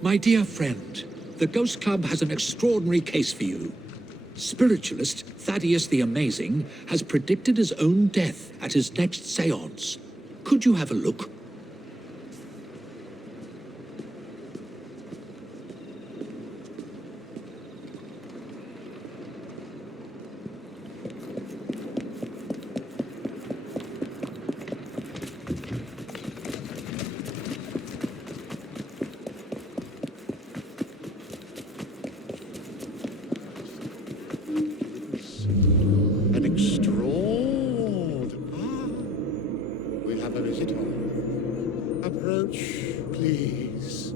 My dear friend, the Ghost Club has an extraordinary case for you. Spiritualist Thaddeus the Amazing has predicted his own death at his next séance. Could you have a look? An extraord. We have a visitor. Approach, please.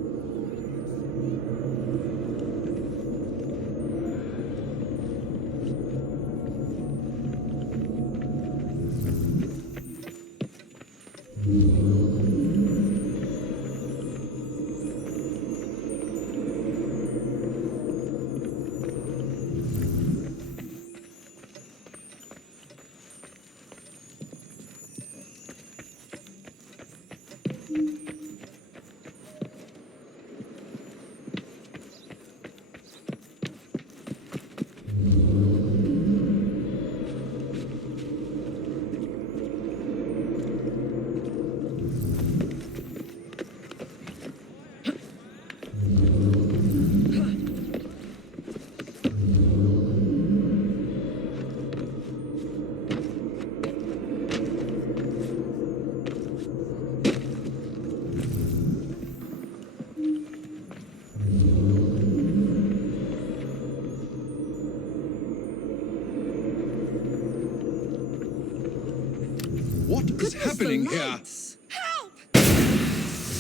What is happening here? Help!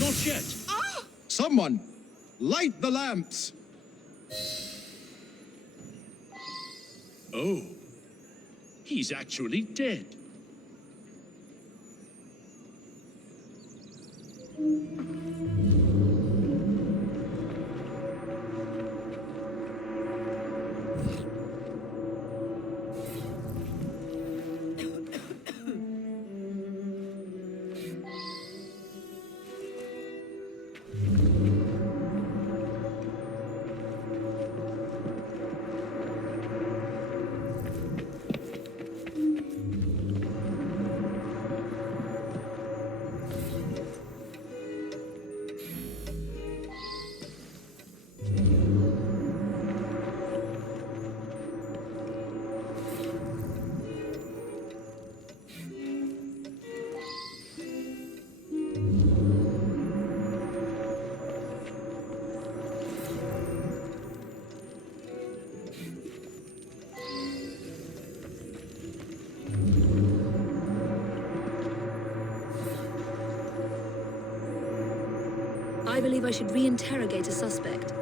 Not yet. Ah! Someone, light the lamps. Oh, he's actually dead. I believe I should re-interrogate a suspect.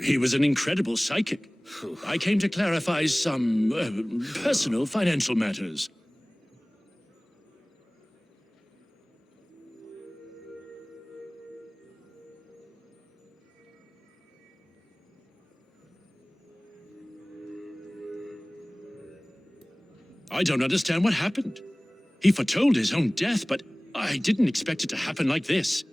He was an incredible psychic. I came to clarify some personal financial matters. I don't understand what happened. He foretold his own death, but I didn't expect it to happen like this.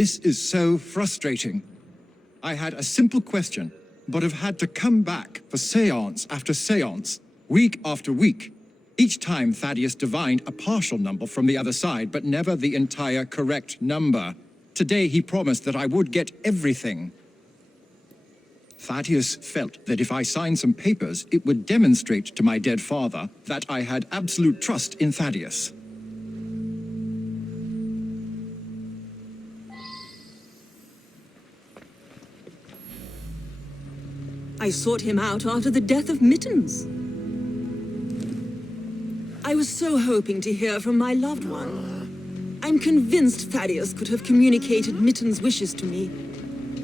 This is so frustrating. I had a simple question, but have had to come back for séance after séance, week after week. Each time Thaddeus divined a partial number from the other side, but never the entire correct number. Today he promised that I would get everything. Thaddeus felt that if I signed some papers, it would demonstrate to my dead father that I had absolute trust in Thaddeus. I sought him out after the death of Mittens. I was so hoping to hear from my loved one. I'm convinced Thaddeus could have communicated Mittens' wishes to me.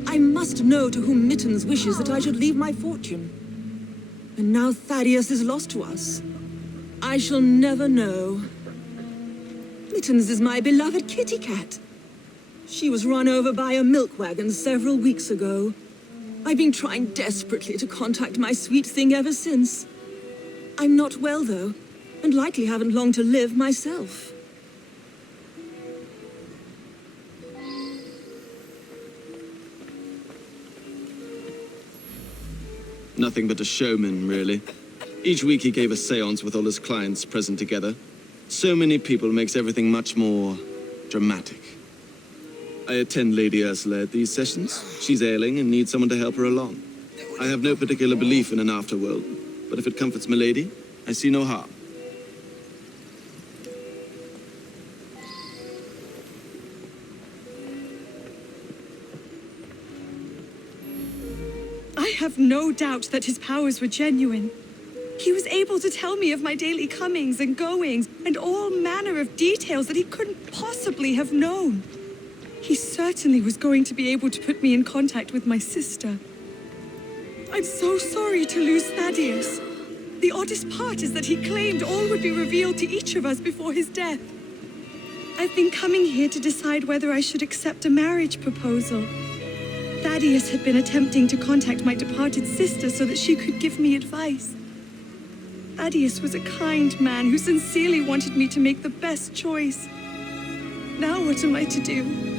I must know to whom Mittens wishes that I should leave my fortune. And now Thaddeus is lost to us. I shall never know. Mittens is my beloved kitty cat. She was run over by a milk wagon several weeks ago. I've been trying desperately to contact my sweet thing ever since. I'm not well, though, and likely haven't long to live myself. Nothing but a showman, really. Each week he gave a séance with all his clients present together. So many people makes everything much more dramatic. I attend Lady Ursula at these sessions. She's ailing and needs someone to help her along. I have no particular belief in an afterworld, but if it comforts Milady, I see no harm. I have no doubt that his powers were genuine. He was able to tell me of my daily comings and goings, and all manner of details that he couldn't possibly have known. He certainly was going to be able to put me in contact with my sister. I'm so sorry to lose Thaddeus. The oddest part is that he claimed all would be revealed to each of us before his death. I've been coming here to decide whether I should accept a marriage proposal. Thaddeus had been attempting to contact my departed sister so that she could give me advice. Thaddeus was a kind man who sincerely wanted me to make the best choice. Now what am I to do?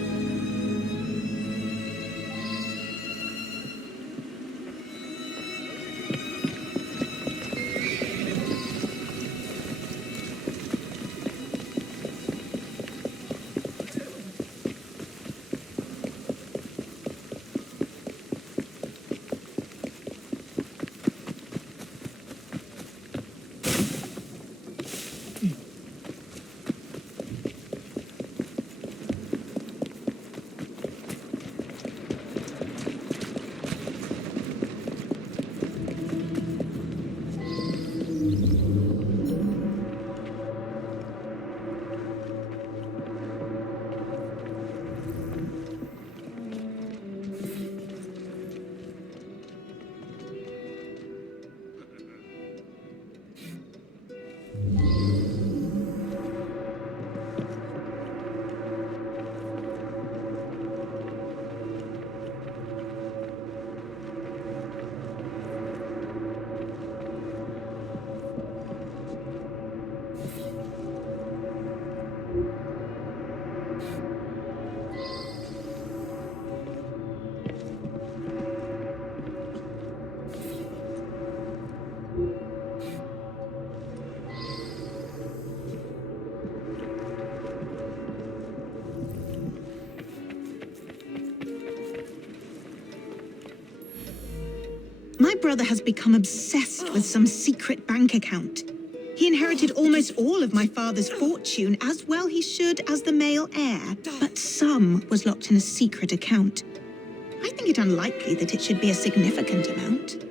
My brother has become obsessed with some secret bank account. He inherited almost all of my father's fortune, as well he should as the male heir, but some was locked in a secret account. I think it unlikely that it should be a significant amount.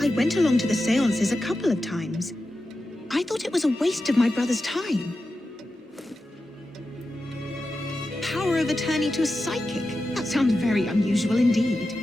I went along to the seances a couple of times. I thought it was a waste of my brother's time. Power of attorney to a psychic? That sounds very unusual indeed.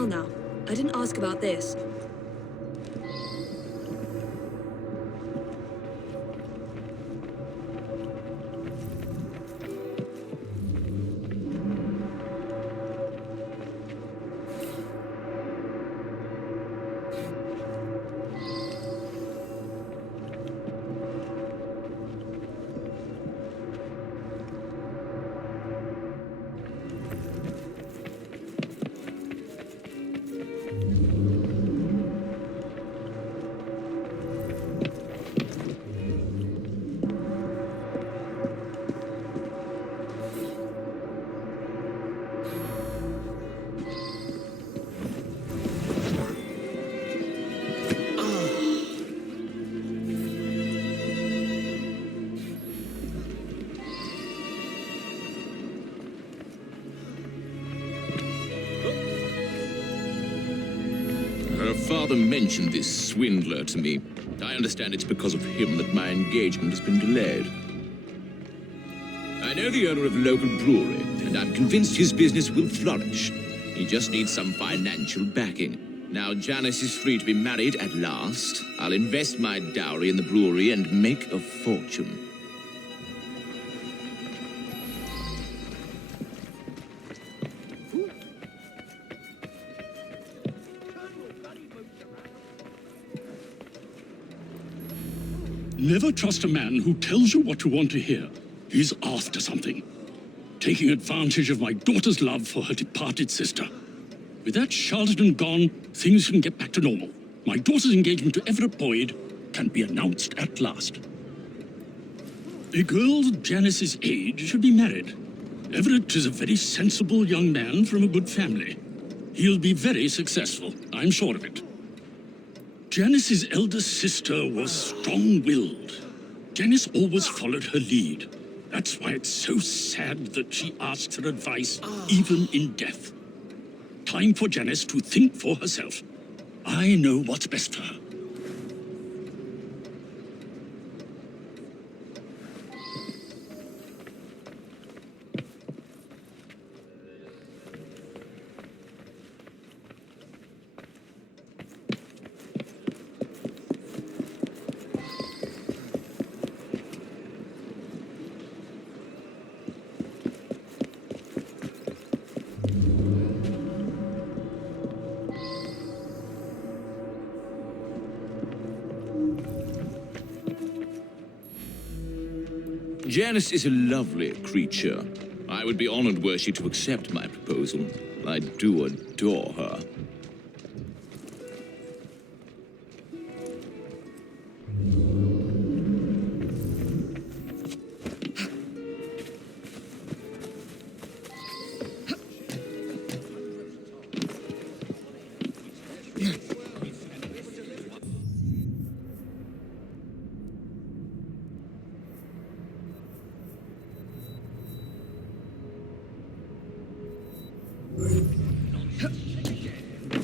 while now. I didn't ask about this. Her father mentioned this swindler to me. I understand it's because of him that my engagement has been delayed. I know the owner of a local brewery, and I'm convinced his business will flourish. He just needs some financial backing. Now Janice is free to be married at last. I'll invest my dowry in the brewery and make a fortune. Never trust a man who tells you what you want to hear. He's after something. Taking advantage of my daughter's love for her departed sister. With that charlatan gone, things can get back to normal. My daughter's engagement to Everett Boyd can be announced at last. A girl Janice's age should be married. Everett is a very sensible young man from a good family. He'll be very successful, I'm sure of it. Janice's elder sister was strong-willed. Janice always followed her lead. That's why it's so sad that she asks her advice, even in death. Time for Janice to think for herself. I know what's best for her. Janice is a lovely creature. I would be honored were she to accept my proposal. I do adore her.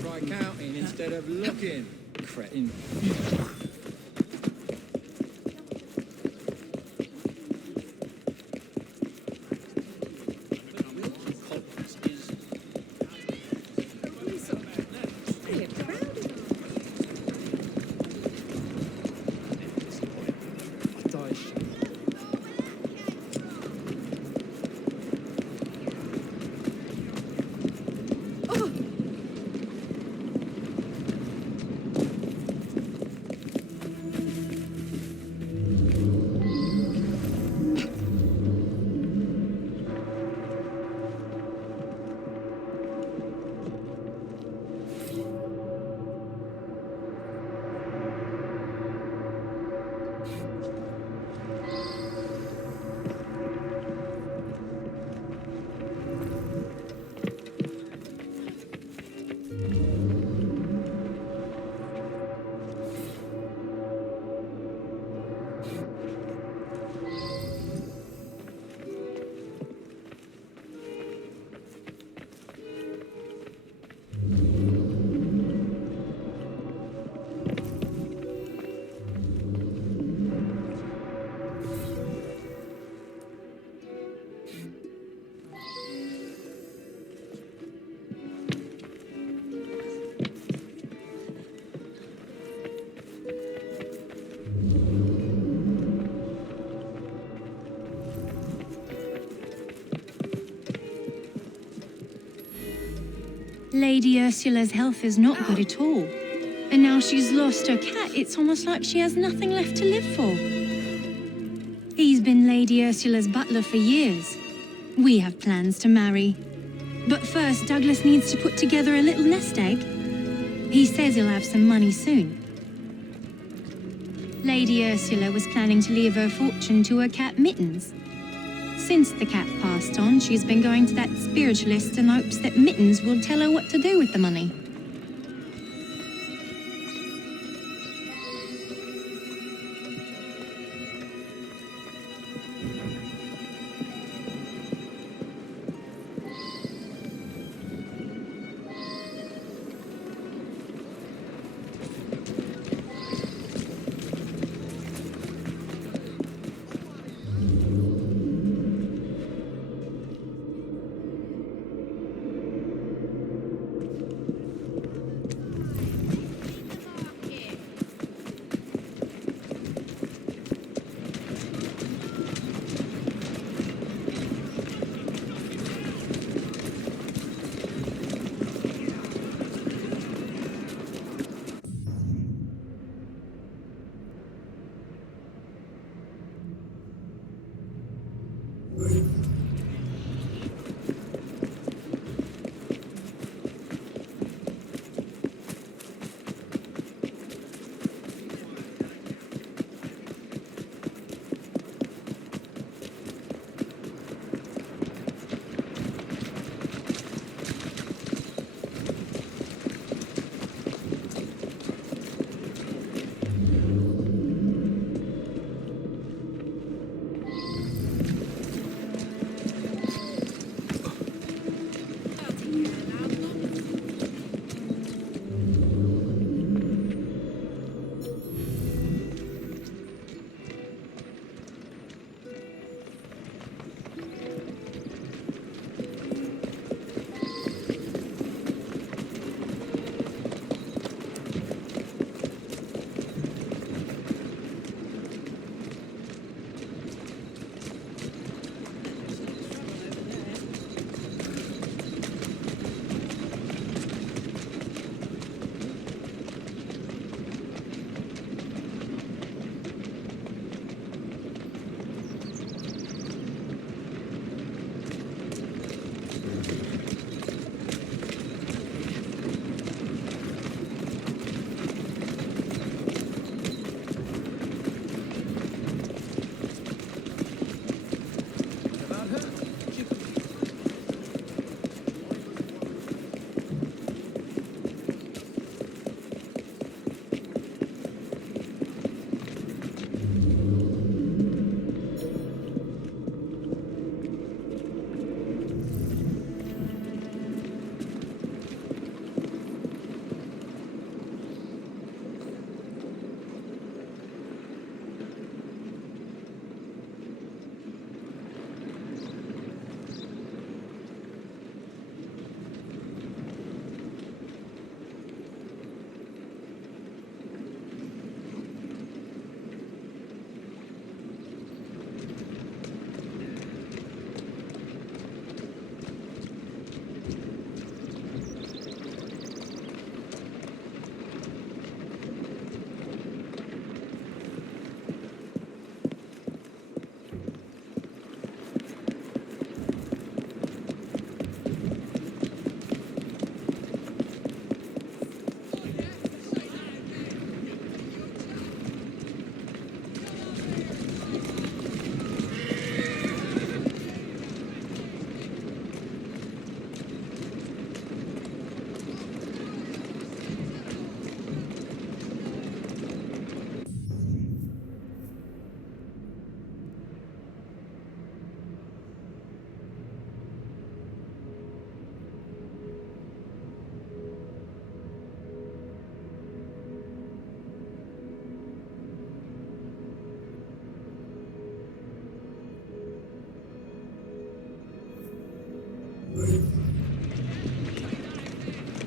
Try counting instead of looking, cretin. Lady Ursula's health is not good at all. And now she's lost her cat, it's almost like she has nothing left to live for. He's been Lady Ursula's butler for years. We have plans to marry. But first, Douglas needs to put together a little nest egg. He says he'll have some money soon. Lady Ursula was planning to leave her fortune to her cat Mittens. Since the cat passed on, she's been going to that spiritualist in hopes that Mittens will tell her what to do with the money.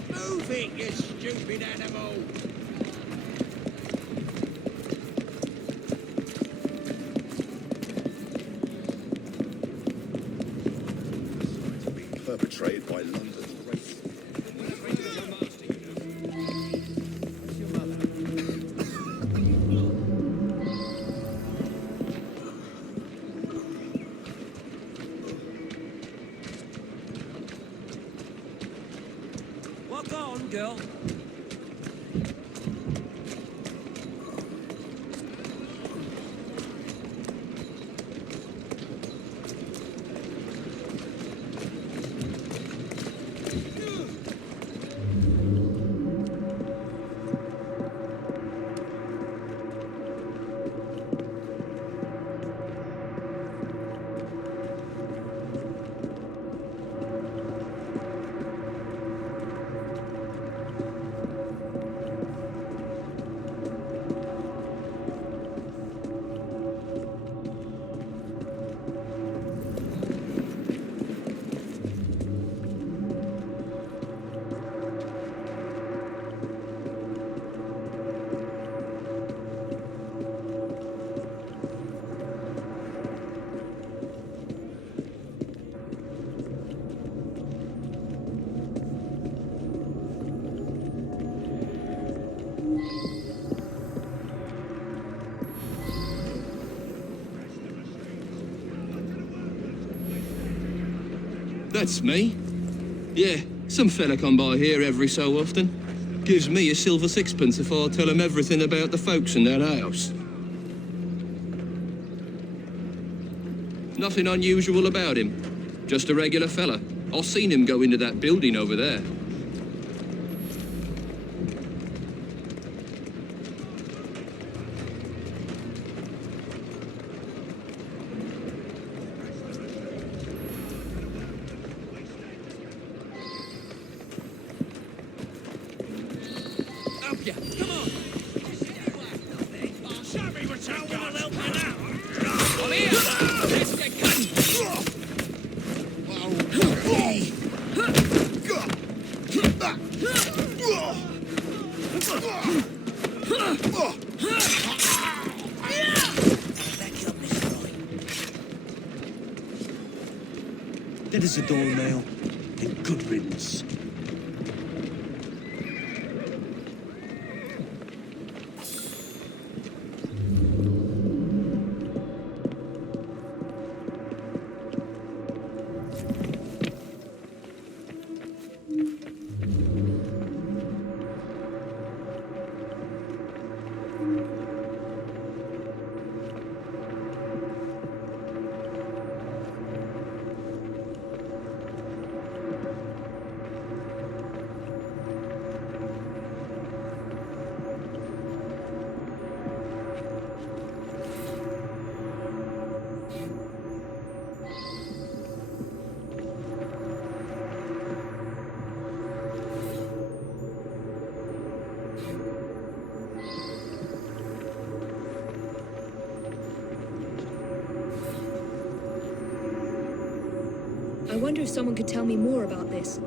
Move it, you stupid animal! Perpetrated by London. Well, That's me. Yeah, some fella come by here every so often. Gives me a silver sixpence if I tell him everything about the folks in that house. Nothing unusual about him. Just a regular fella. I've seen him go into that building over there. up ya! Come on! Show me what you got! I'll help you now! Come here! That's the gun! Dead as a doornail, and good riddance. I wonder if someone could tell me more about this.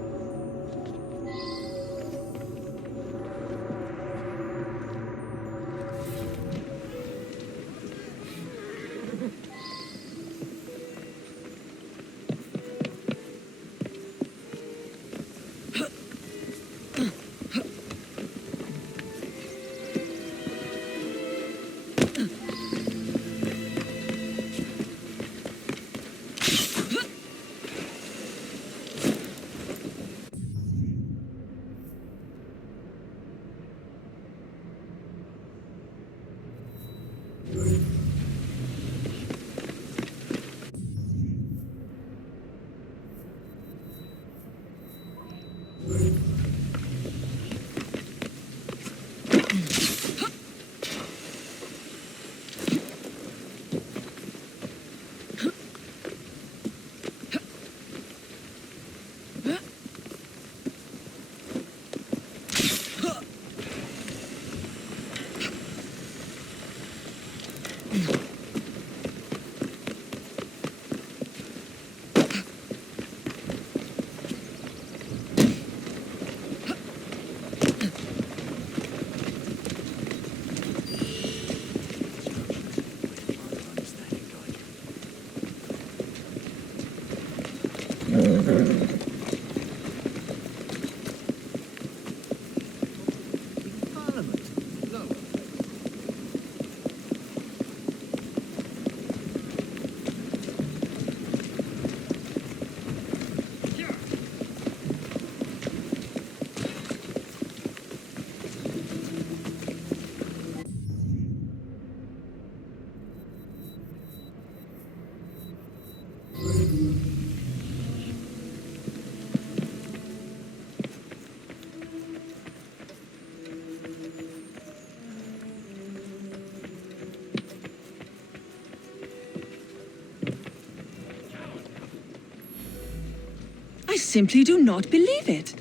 simply do not believe it.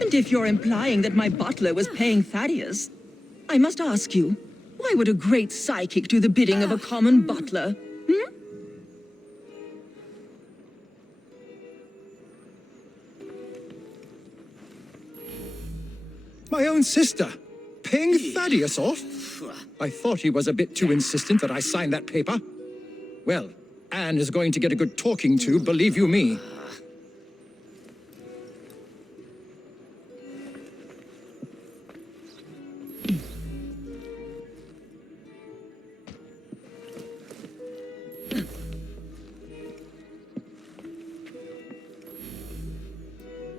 And if you're implying that my butler was paying Thaddeus, I must ask you, why would a great psychic do the bidding of a common butler? Hmm? My own sister, paying Thaddeus off? I thought he was a bit too insistent that I sign that paper. Well, Anne is going to get a good talking to, believe you me.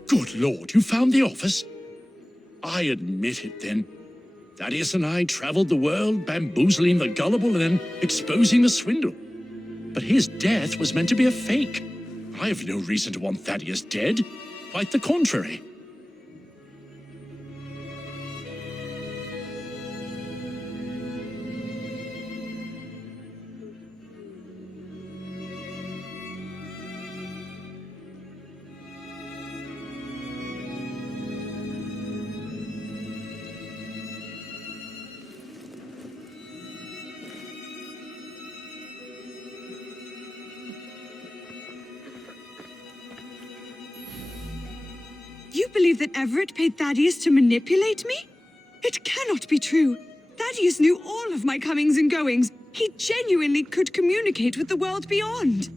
Good Lord, you found the office? I admit it, then. Thaddeus and I traveled the world, bamboozling the gullible and then exposing the swindle. But his death was meant to be a fake. I have no reason to want Thaddeus dead. Quite the contrary. You believe that Everett paid Thaddeus to manipulate me? It cannot be true. Thaddeus knew all of my comings and goings. He genuinely could communicate with the world beyond.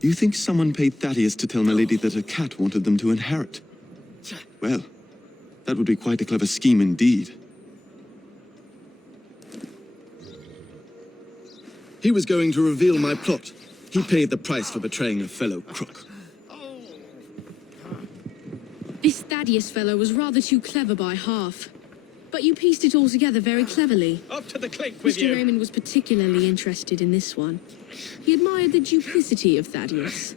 You think someone paid Thaddeus to tell my lady that a cat wanted them to inherit? Well, that would be quite a clever scheme indeed. He was going to reveal my plot. He paid the price for betraying a fellow crook. This Thaddeus fellow was rather too clever by half. But you pieced it all together very cleverly. Up to the clink with Mr. you. Raymond was particularly interested in this one. He admired the duplicity of Thaddeus.